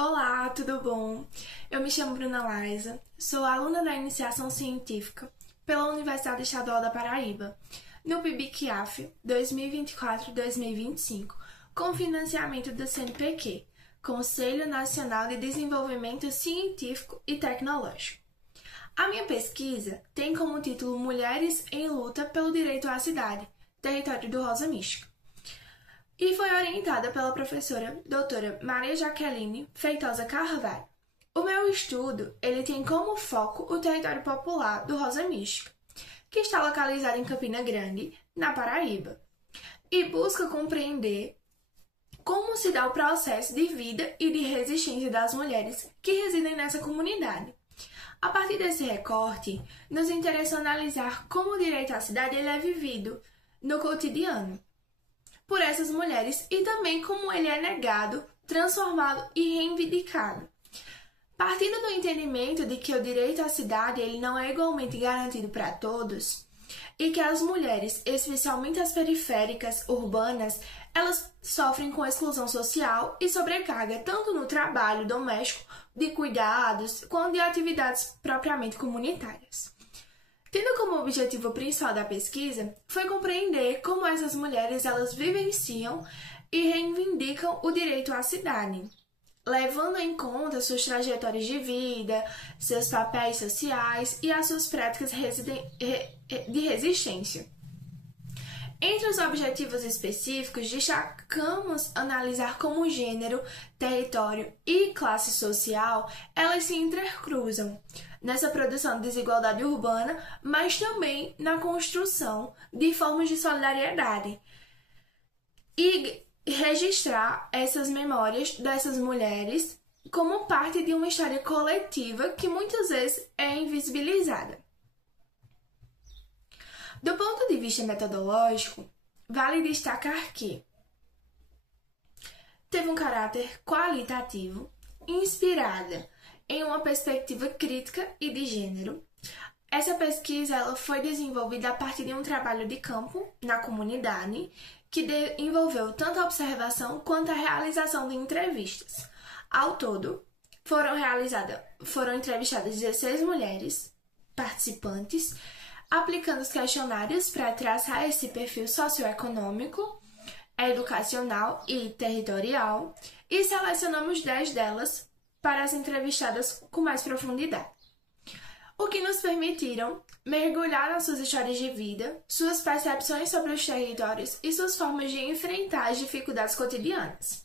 Olá, tudo bom? Eu me chamo Bruna Laisa, sou aluna da Iniciação Científica pela Universidade Estadual da Paraíba, no PIBIC-AF 2024-2025, com financiamento do CNPq, Conselho Nacional de Desenvolvimento Científico e Tecnológico. A minha pesquisa tem como título Mulheres em Luta pelo Direito à Cidade, Território do Rosa Mística, e foi orientada pela professora doutora Maria Jaqueline Feitosa Carvalho. O meu estudo ele tem como foco o território popular do Rosa Mística, que está localizado em Campina Grande, na Paraíba, e busca compreender como se dá o processo de vida e de resistência das mulheres que residem nessa comunidade. A partir desse recorte, nos interessa analisar como o direito à cidade ele é vivido no cotidiano por essas mulheres e também como ele é negado, transformado e reivindicado. Partindo do entendimento de que o direito à cidade ele não é igualmente garantido para todos e que as mulheres, especialmente as periféricas urbanas, elas sofrem com exclusão social e sobrecarga tanto no trabalho doméstico, de cuidados, quanto de atividades propriamente comunitárias. Tendo como objetivo principal da pesquisa foi compreender como essas mulheres elas vivenciam e reivindicam o direito à cidade, levando em conta suas trajetórias de vida, seus papéis sociais e as suas práticas de resistência. Entre os objetivos específicos, destacamos analisar como gênero, território e classe social elas se intercruzam nessa produção de desigualdade urbana, mas também na construção de formas de solidariedade e registrar essas memórias dessas mulheres como parte de uma história coletiva que muitas vezes é invisibilizada. Do ponto de vista metodológico, vale destacar que teve um caráter qualitativo, inspirada em uma perspectiva crítica e de gênero. Essa pesquisa ela foi desenvolvida a partir de um trabalho de campo na comunidade que envolveu tanto a observação quanto a realização de entrevistas. Ao todo, foram entrevistadas 16 mulheres participantes, aplicando os questionários para traçar esse perfil socioeconômico, educacional e territorial, e selecionamos 10 delas para as entrevistadas com mais profundidade, o que nos permitiram mergulhar nas suas histórias de vida, suas percepções sobre os territórios e suas formas de enfrentar as dificuldades cotidianas.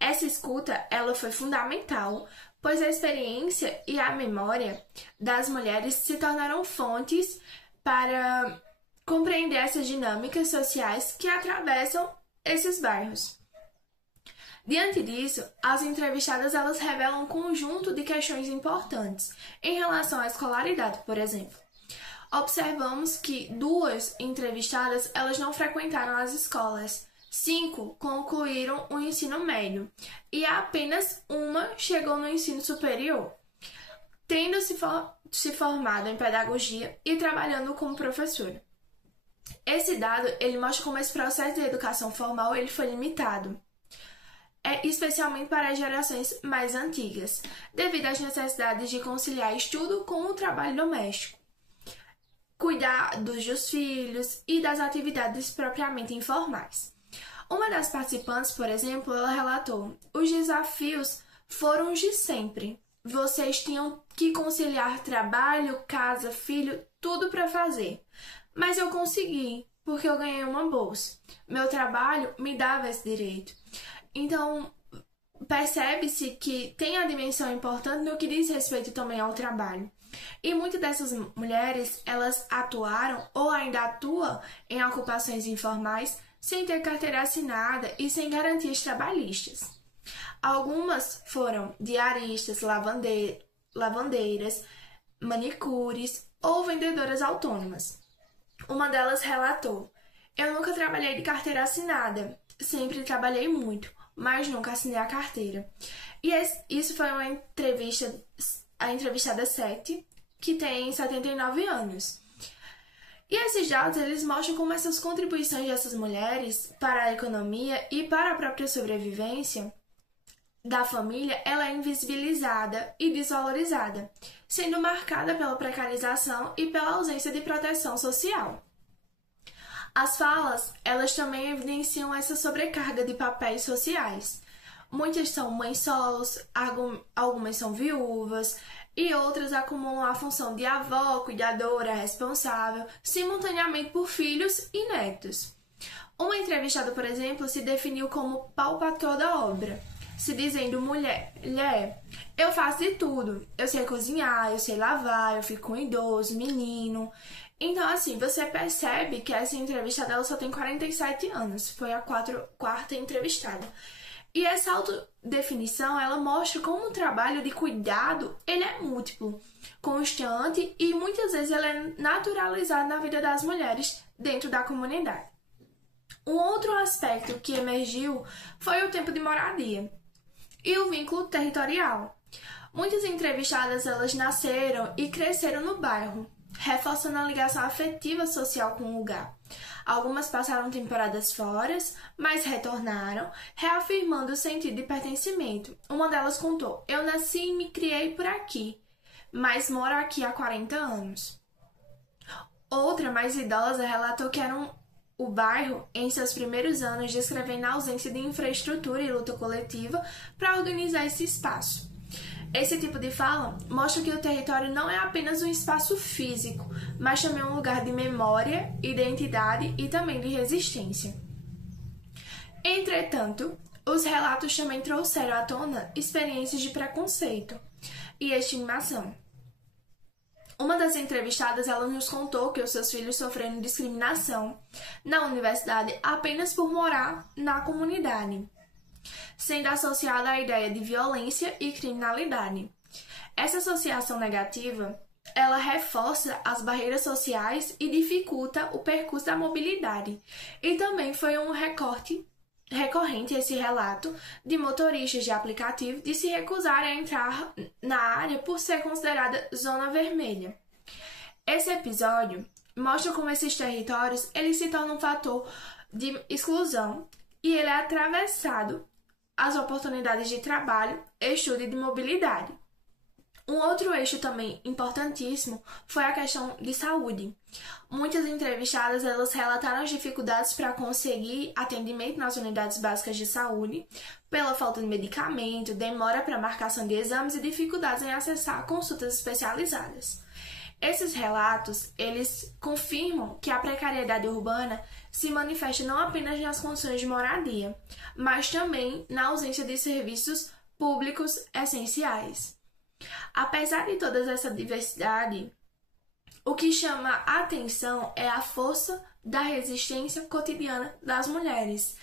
Essa escuta ela foi fundamental, pois a experiência e a memória das mulheres se tornaram fontes para compreender essas dinâmicas sociais que atravessam esses bairros. Diante disso, as entrevistadas elas revelam um conjunto de questões importantes em relação à escolaridade, por exemplo. Observamos que 2 entrevistadas elas não frequentaram as escolas, 5 concluíram o ensino médio e apenas uma chegou no ensino superior, tendo se formado em pedagogia e trabalhando como professora. Esse dado ele mostra como esse processo de educação formal ele foi limitado, especialmente para as gerações mais antigas, devido às necessidades de conciliar estudo com o trabalho doméstico, cuidar dos filhos e das atividades propriamente informais. Uma das participantes, por exemplo, ela relatou: os desafios foram os de sempre. Vocês tinham que conciliar trabalho, casa, filho, tudo para fazer. Mas eu consegui, porque eu ganhei uma bolsa. Meu trabalho me dava esse direito. Então, percebe-se que tem a dimensão importante no que diz respeito também ao trabalho. E muitas dessas mulheres, elas atuaram ou ainda atuam em ocupações informais sem ter carteira assinada e sem garantias trabalhistas. Algumas foram diaristas, lavandeiras, manicures ou vendedoras autônomas. Uma delas relatou: eu nunca trabalhei de carteira assinada, sempre trabalhei muito, mas nunca assinei a carteira. E isso foi a entrevistada 7, que tem 79 anos. E esses dados eles mostram como essas contribuições dessas mulheres para a economia e para a própria sobrevivência da família ela é invisibilizada e desvalorizada, sendo marcada pela precarização e pela ausência de proteção social. As falas, elas também evidenciam essa sobrecarga de papéis sociais. Muitas são mães solos, algumas são viúvas e outras acumulam a função de avó, cuidadora, responsável, simultaneamente por filhos e netos. Uma entrevistada, por exemplo, se definiu como palpator da obra, se dizendo mulher, eu faço de tudo, eu sei cozinhar, eu sei lavar, eu fico com idoso, menino. Então, assim, você percebe que essa entrevistada ela só tem 47 anos, foi a quarta entrevistada. E essa autodefinição, ela mostra como o trabalho de cuidado, ele é múltiplo, constante e muitas vezes ele é naturalizado na vida das mulheres dentro da comunidade. Um outro aspecto que emergiu foi o tempo de moradia e o vínculo territorial. Muitas entrevistadas, elas nasceram e cresceram no bairro, reforçando a ligação afetiva social com o lugar. Algumas passaram temporadas fora, mas retornaram, reafirmando o sentido de pertencimento. Uma delas contou: eu nasci e me criei por aqui, mas moro aqui há 40 anos. Outra, mais idosa, relatou que era o bairro, em seus primeiros anos, descrevendo a ausência de infraestrutura e luta coletiva para organizar esse espaço. Esse tipo de fala mostra que o território não é apenas um espaço físico, mas também um lugar de memória, identidade e também de resistência. Entretanto, os relatos também trouxeram à tona experiências de preconceito e estigmação. Uma das entrevistadas, ela nos contou que os seus filhos sofreram discriminação na universidade apenas por morar na comunidade, sendo associada à ideia de violência e criminalidade. Essa associação negativa, ela reforça as barreiras sociais e dificulta o percurso da mobilidade. E também foi um recorrente esse relato de motoristas de aplicativo de se recusarem a entrar na área por ser considerada zona vermelha. Esse episódio mostra como esses territórios eles se tornam um fator de exclusão e ele é atravessado as oportunidades de trabalho, estudo e de mobilidade. Um outro eixo também importantíssimo foi a questão de saúde. Muitas entrevistadas elas relataram as dificuldades para conseguir atendimento nas unidades básicas de saúde, pela falta de medicamento, demora para marcação de exames e dificuldades em acessar consultas especializadas. Esses relatos, eles confirmam que a precariedade urbana se manifesta não apenas nas condições de moradia, mas também na ausência de serviços públicos essenciais. Apesar de toda essa diversidade, o que chama a atenção é a força da resistência cotidiana das mulheres,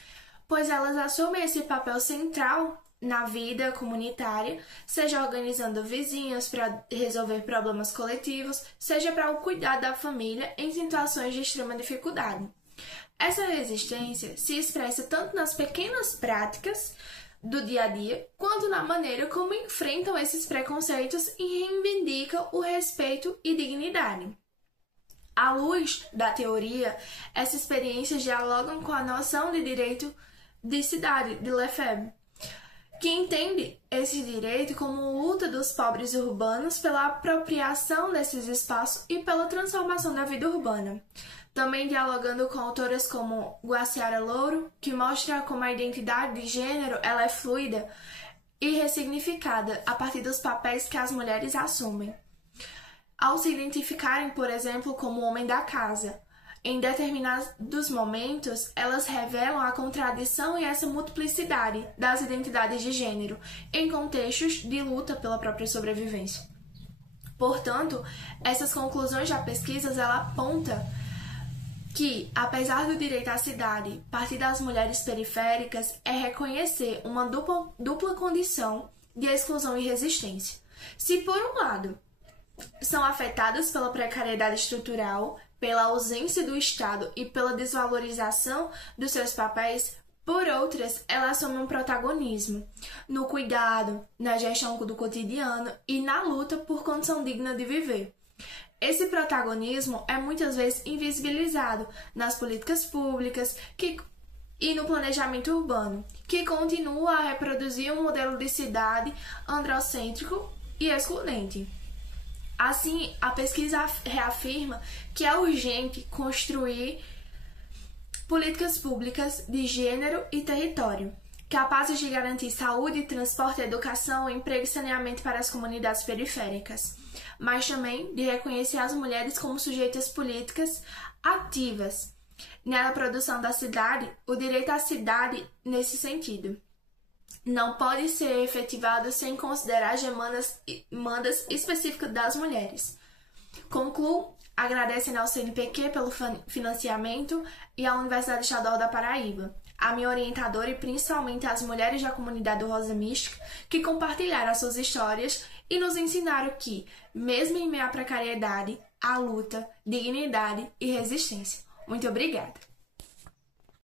pois elas assumem esse papel central na vida comunitária, seja organizando vizinhos para resolver problemas coletivos, seja para o cuidado da família em situações de extrema dificuldade. Essa resistência se expressa tanto nas pequenas práticas do dia a dia, quanto na maneira como enfrentam esses preconceitos e reivindicam o respeito e dignidade. À luz da teoria, essas experiências dialogam com a noção de direito de cidade, de Lefebvre, que entende esse direito como luta dos pobres urbanos pela apropriação desses espaços e pela transformação da vida urbana. Também dialogando com autoras como Guaciara Louro, que mostra como a identidade de gênero ela é fluida e ressignificada a partir dos papéis que as mulheres assumem. Ao se identificarem, por exemplo, como homem da casa, em determinados momentos, elas revelam a contradição e essa multiplicidade das identidades de gênero em contextos de luta pela própria sobrevivência. Portanto, essas conclusões da pesquisa ela aponta que, apesar do direito à cidade partir das mulheres periféricas, é reconhecer uma dupla condição de exclusão e resistência. Se, por um lado, são afetadas pela precariedade estrutural, pela ausência do Estado e pela desvalorização dos seus papéis, por outras, elas assumem um protagonismo no cuidado, na gestão do cotidiano e na luta por condição digna de viver. Esse protagonismo é muitas vezes invisibilizado nas políticas públicas que e no planejamento urbano, que continua a reproduzir um modelo de cidade androcêntrico e excludente. Assim, a pesquisa reafirma que é urgente construir políticas públicas de gênero e território, capazes de garantir saúde, transporte, educação, emprego e saneamento para as comunidades periféricas, mas também de reconhecer as mulheres como sujeitas políticas ativas na produção da cidade, o direito à cidade nesse sentido não pode ser efetivado sem considerar as demandas específicas das mulheres. Concluo, agradecendo ao CNPq pelo financiamento e à Universidade Estadual da Paraíba, a minha orientadora e principalmente às mulheres da comunidade do Rosa Mística que compartilharam as suas histórias e nos ensinaram que, mesmo em meio à precariedade, há luta, dignidade e resistência. Muito obrigada!